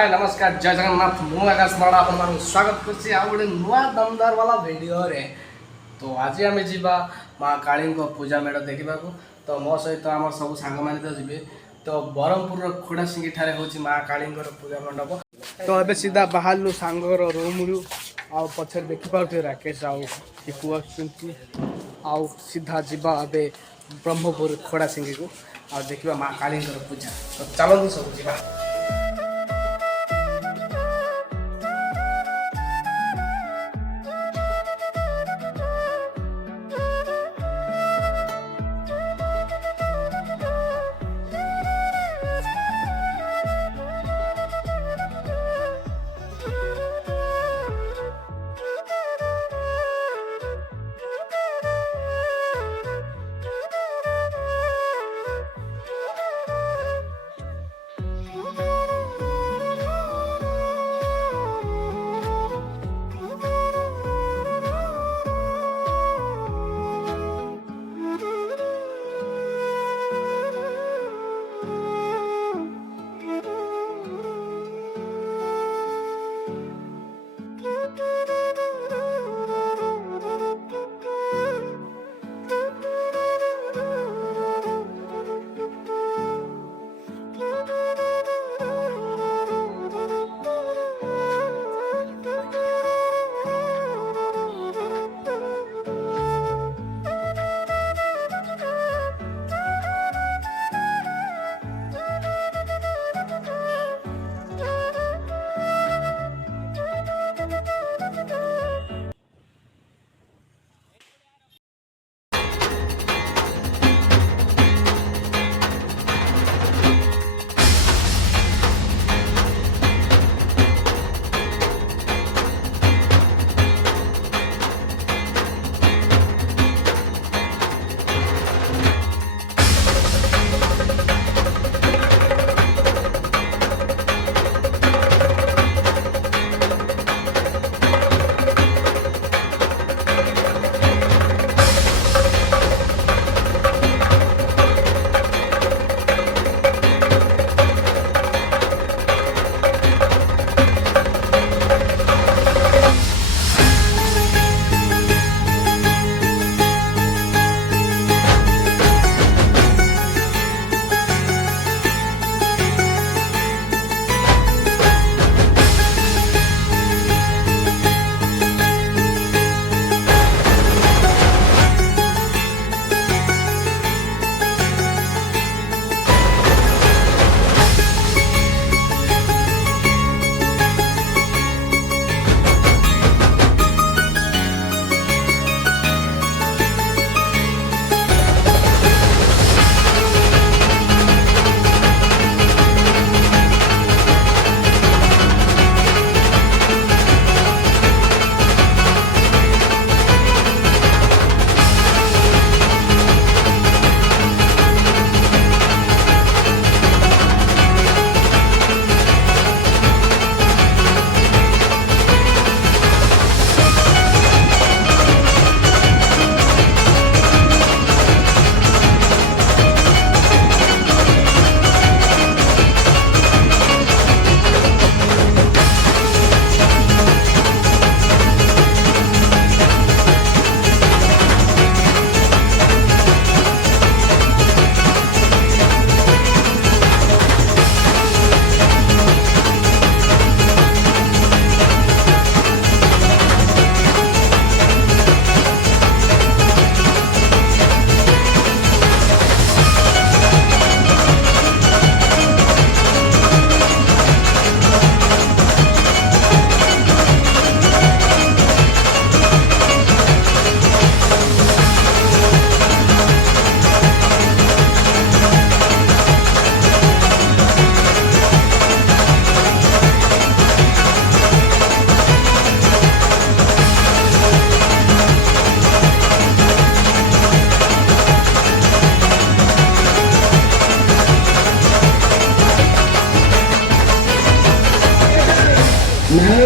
हाय नमस्कार जय जगन्नाथ मु आकाश मरड़ा अपन स्वागत करछि आ गोटे नुआ दमदार वाला वीडियो रे। तो आज आम जीवा माँ काली पूजा मेढ़ देखा। तो मो सहित आम सब सांग मैंने तो जी। तो ब्रह्मपुर खोडासिंगी ठारे होछि माँ काली पूजा मंडप। तो अबे सीधा बाहर सांगर रूम रु आ पछर देखि पाउथे राकेश आउ टिकु आछुंती आउ सीधा जीवा अबे ब्रह्मपुर खोडासिंगी को आ देखिबा माँ काली पूजा। तो चलो सब जीवा।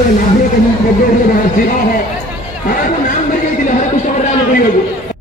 नाम भर गई हरे कृष्ण